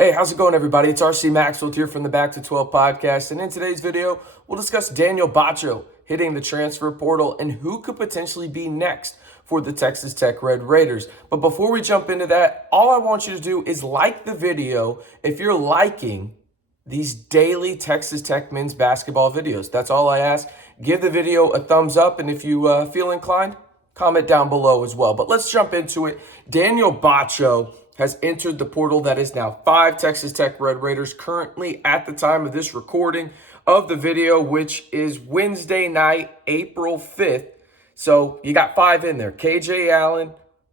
Hey, how's it going, everybody? It's RC Maxfield here from the Back to 12 podcast, and in today's video, we'll discuss Daniel Batcho hitting the transfer portal and who could potentially be next for the Texas Tech Red Raiders. But before we jump into that, all I want you to do is like the video if you're liking these daily Texas Tech men's basketball videos. That's all I ask. Give the video a thumbs up, and if you feel inclined, comment down below as well. But let's jump into it. Daniel Batcho has entered the portal. That is now 5 Texas Tech Red Raiders currently at the time of this recording of the video, which is Wednesday night, April 5th. So you got 5 in there. KJ Allen,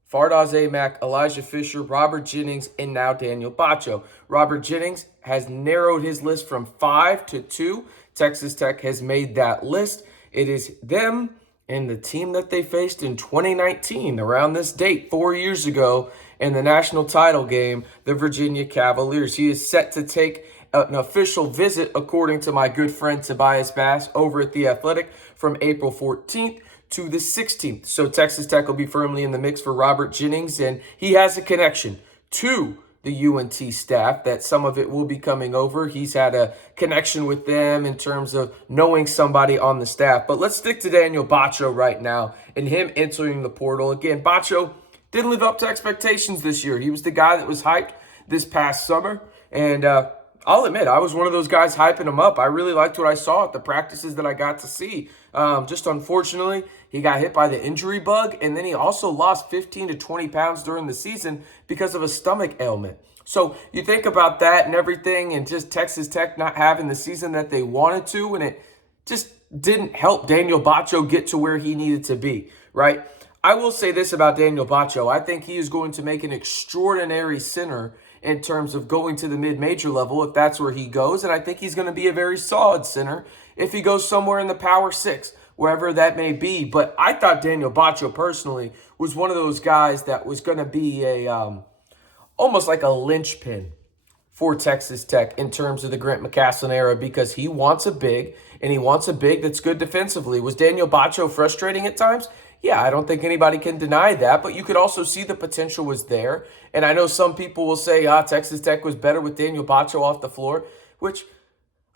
Fardaws Aimaq, Elijah Fisher, Robert Jennings, and now Daniel Batcho. Robert Jennings has narrowed his list from 5 to 2. Texas Tech has made that list. It is them and the team that they faced in 2019, around this date, 4 years ago, in the national title game, the Virginia Cavaliers. He is set to take an official visit, according to my good friend Tobias Bass over at The Athletic, from April 14th to the 16th. So Texas Tech will be firmly in the mix for Robert Jennings, and he has a connection to the UNT staff that some of it will be coming over. He's had a connection with them in terms of knowing somebody on the staff. But let's stick to Daniel Batcho right now and him entering the portal. Again, Batcho didn't live up to expectations this year. He was the guy that was hyped this past summer. And I'll admit, I was one of those guys hyping him up. I really liked what I saw at the practices that I got to see. Just unfortunately, he got hit by the injury bug. And then he also lost 15 to 20 pounds during the season because of a stomach ailment. So you think about that and everything, and just Texas Tech not having the season that they wanted to. And it just didn't help Daniel Batcho get to where he needed to be, right? I will say this about Daniel Batcho. I think he is going to make an extraordinary center in terms of going to the mid-major level if that's where he goes. And I think he's going to be a very solid center if he goes somewhere in the Power 6, wherever that may be. But I thought Daniel Batcho personally was one of those guys that was going to be a almost like a linchpin for Texas Tech in terms of the Grant McCasland era, because he wants a big, and he wants a big that's good defensively. Was Daniel Batcho frustrating at times? Yeah, I don't think anybody can deny that, but you could also see the potential was there. And I know some people will say, Texas Tech was better with Daniel Batcho off the floor, which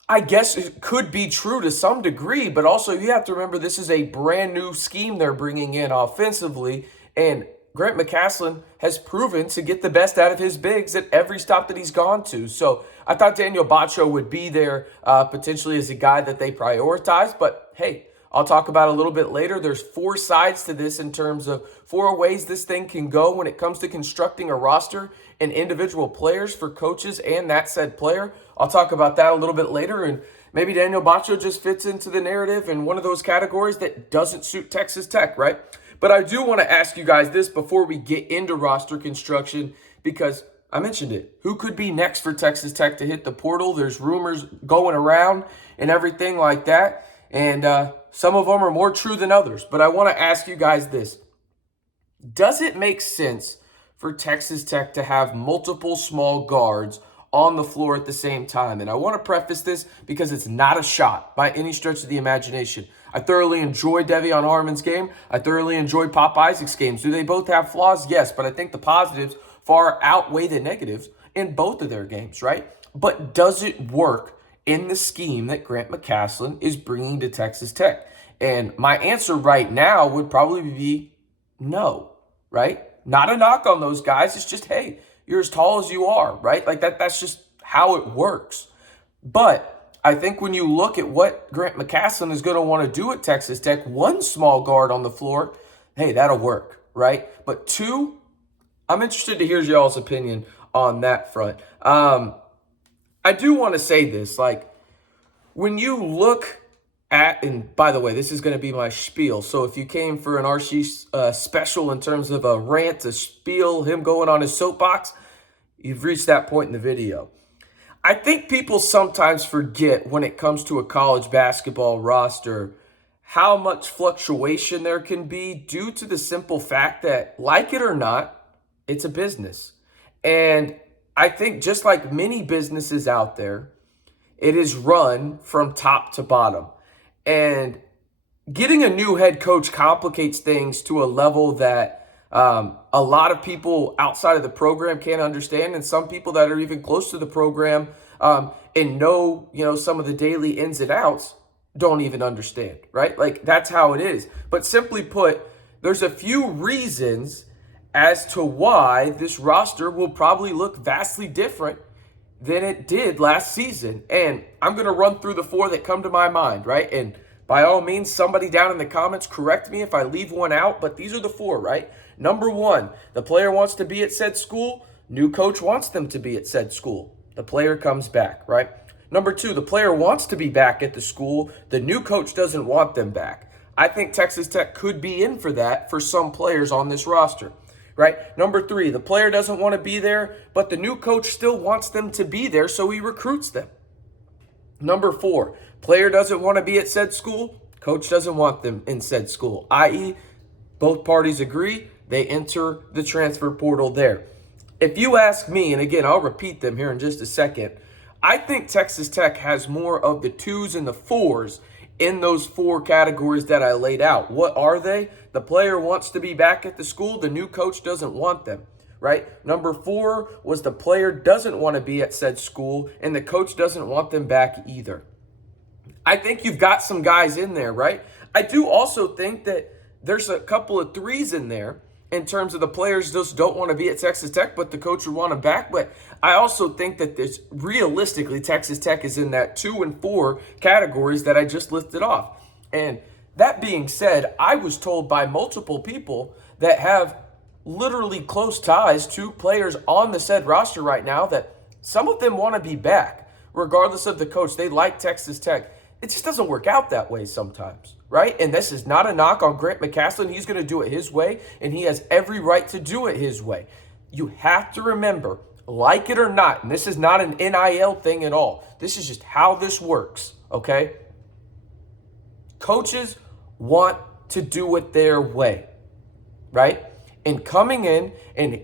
I guess it could be true to some degree, but also you have to remember this is a brand new scheme they're bringing in offensively, and Grant McCasland has proven to get the best out of his bigs at every stop that he's gone to. So I thought Daniel Batcho would be there potentially as a guy that they prioritize, but hey, I'll talk about a little bit later. There's 4 sides to this in terms of 4 ways this thing can go when it comes to constructing a roster and individual players for coaches and that said player. I'll talk about that a little bit later, and maybe Daniel Batcho just fits into the narrative in one of those categories that doesn't suit Texas Tech, right? But I do want to ask you guys this before we get into roster construction, because I mentioned it. Who could be next for Texas Tech to hit the portal? There's rumors going around and everything like that. And some of them are more true than others. But I want to ask you guys this. Does it make sense for Texas Tech to have multiple small guards on the floor at the same time? And I want to preface this because it's not a shot by any stretch of the imagination. I thoroughly enjoy De'Vion Harmon's game. I thoroughly enjoy Pop Isaac's games. Do they both have flaws? Yes, but I think the positives far outweigh the negatives in both of their games, right? But does it work in the scheme that Grant McCasland is bringing to Texas Tech? And my answer right now would probably be no, right? Not a knock on those guys. It's just, hey, you're as tall as you are, right? Like that's just how it works. But I think when you look at what Grant McCasland is going to want to do at Texas Tech, 1 small guard on the floor, hey, that'll work, right? But 2, I'm interested to hear y'all's opinion on that front. I do want to say this, like, when you look at, and by the way, this is going to be my spiel, so if you came for an RC special in terms of a rant, a spiel, him going on his soapbox, you've reached that point in the video. I think people sometimes forget when it comes to a college basketball roster how much fluctuation there can be due to the simple fact that, like it or not, it's a business. And I think just like many businesses out there, it is run from top to bottom. And getting a new head coach complicates things to a level that A lot of people outside of the program can't understand, and some people that are even close to the program and know, some of the daily ins and outs don't even understand, right? Like, that's how it is. But simply put, there's a few reasons as to why this roster will probably look vastly different than it did last season. And I'm going to run through the four that come to my mind, right? And by all means, somebody down in the comments, correct me if I leave one out, but these are the four, right? Number one, the player wants to be at said school. New coach wants them to be at said school. The player comes back, right? Number two, the player wants to be back at the school. The new coach doesn't want them back. I think Texas Tech could be in for that for some players on this roster, right? Number three, the player doesn't want to be there, but the new coach still wants them to be there, so he recruits them. Number four, player doesn't want to be at said school, coach doesn't want them in said school, i.e., both parties agree, they enter the transfer portal there. If you ask me, and again, I'll repeat them here in just a second, I think Texas Tech has more of the twos and the fours in those four categories that I laid out. What are they? The player wants to be back at the school, the new coach doesn't want them, right? Number four was the player doesn't want to be at said school, and the coach doesn't want them back either. I think you've got some guys in there, right? I do also think that there's a couple of threes in there in terms of the players just don't want to be at Texas Tech, but the coach would want them back. But I also think that there's realistically, Texas Tech is in that 2 and 4 categories that I just listed off. And that being said, I was told by multiple people that have literally close ties to players on the said roster right now that some of them want to be back, regardless of the coach. They like Texas Tech. It just doesn't work out that way sometimes, right? And this is not a knock on Grant McCasland. He's going to do it his way, and he has every right to do it his way. You have to remember, like it or not, and this is not an NIL thing at all. This is just how this works, okay? Coaches want to do it their way, right? And coming in and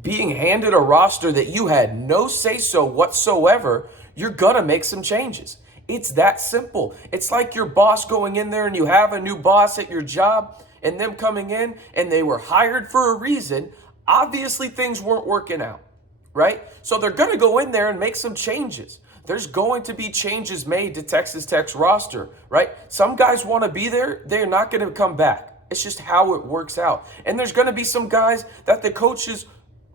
being handed a roster that you had no say-so whatsoever, you're going to make some changes. It's that simple. It's like your boss going in there and you have a new boss at your job and them coming in and they were hired for a reason. Obviously, things weren't working out, right? So they're going to go in there and make some changes. There's going to be changes made to Texas Tech's roster, right? Some guys want to be there. They're not going to come back. It's just how it works out. And there's going to be some guys that the coaches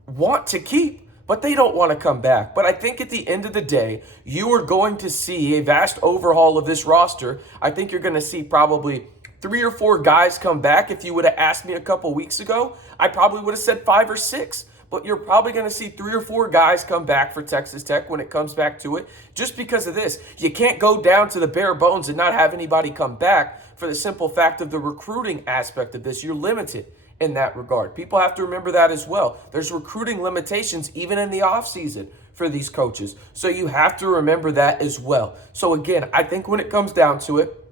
want to keep, but they don't want to come back. But I think at the end of the day, you are going to see a vast overhaul of this roster. I think you're going to see probably 3 or 4 guys come back. If you would have asked me a couple weeks ago, I probably would have said 5 or 6. But you're probably going to see 3 or 4 guys come back for Texas Tech when it comes back to it, just because of this. You can't go down to the bare bones and not have anybody come back for the simple fact of the recruiting aspect of this. You're limited in that regard. People have to remember that as well. There's recruiting limitations even in the offseason for these coaches. So you have to remember that as well. So again, I think when it comes down to it,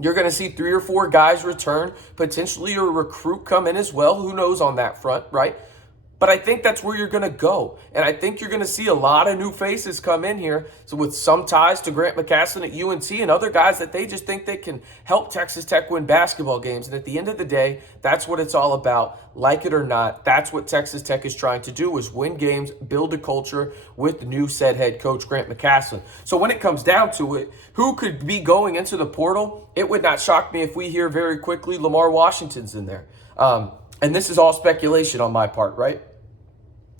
you're going to see 3 or 4 guys return, potentially a recruit come in as well. Who knows on that front, right? But I think that's where you're going to go. And I think you're going to see a lot of new faces come in here. So with some ties to Grant McCasland at UNC and other guys that they just think they can help Texas Tech win basketball games. And at the end of the day, that's what it's all about. Like it or not, that's what Texas Tech is trying to do, is win games, build a culture with the new said head coach, Grant McCasland. So when it comes down to it, who could be going into the portal? It would not shock me if we hear very quickly Lamar Washington's in there. And this is all speculation on my part, right?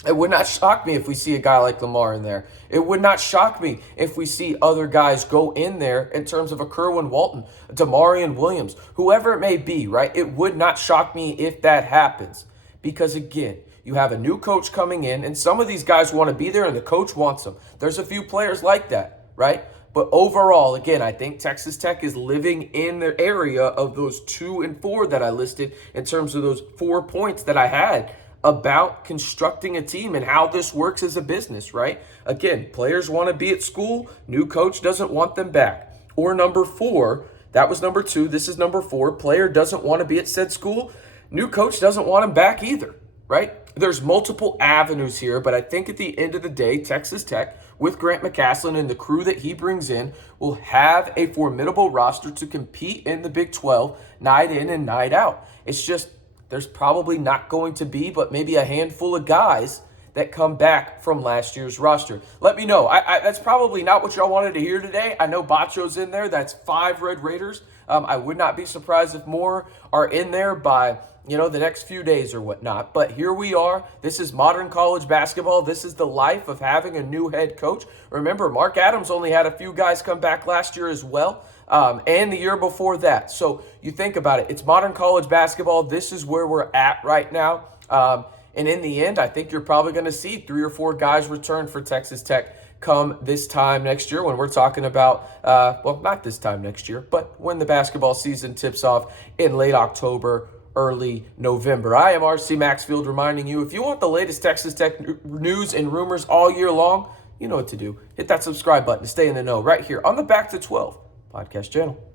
It would not shock me if we see a guy like Lamar in there. It would not shock me if we see other guys go in there in terms of a Kerwin Walton, a Damarian Williams, whoever it may be, right? It would not shock me if that happens. Because again, you have a new coach coming in, and some of these guys want to be there and the coach wants them. There's a few players like that, right? But overall, again, I think Texas Tech is living in the area of those 2 and 4 that I listed in terms of those 4 points that I had about constructing a team and how this works as a business, right? Again, players want to be at school. New coach doesn't want them back. Or number 4, that was number 2. This is number 4. Player doesn't want to be at said school. New coach doesn't want him back either, right? There's multiple avenues here, but I think at the end of the day, Texas Tech, with Grant McCasland and the crew that he brings in, will have a formidable roster to compete in the Big 12 night in and night out. It's just there's probably not going to be but maybe a handful of guys that come back from last year's roster. Let me know. That's probably not what y'all wanted to hear today. I know Batcho's in there. That's 5 Red Raiders. I would not be surprised if more are in there by the next few days or whatnot. But here we are. This is modern college basketball. This is the life of having a new head coach. Remember, Mark Adams only had a few guys come back last year as well, and the year before that. So you think about it. It's modern college basketball. This is where we're at right now. And in the end, I think you're probably going to see 3 or 4 guys return for Texas Tech come this time next year when we're talking about, well, not this time next year, but when the basketball season tips off in late October, early November. I am RC Maxfield reminding you, if you want the latest Texas Tech news and rumors all year long, you know what to do. Hit that subscribe button to stay in the know right here on the Back to 12 podcast channel.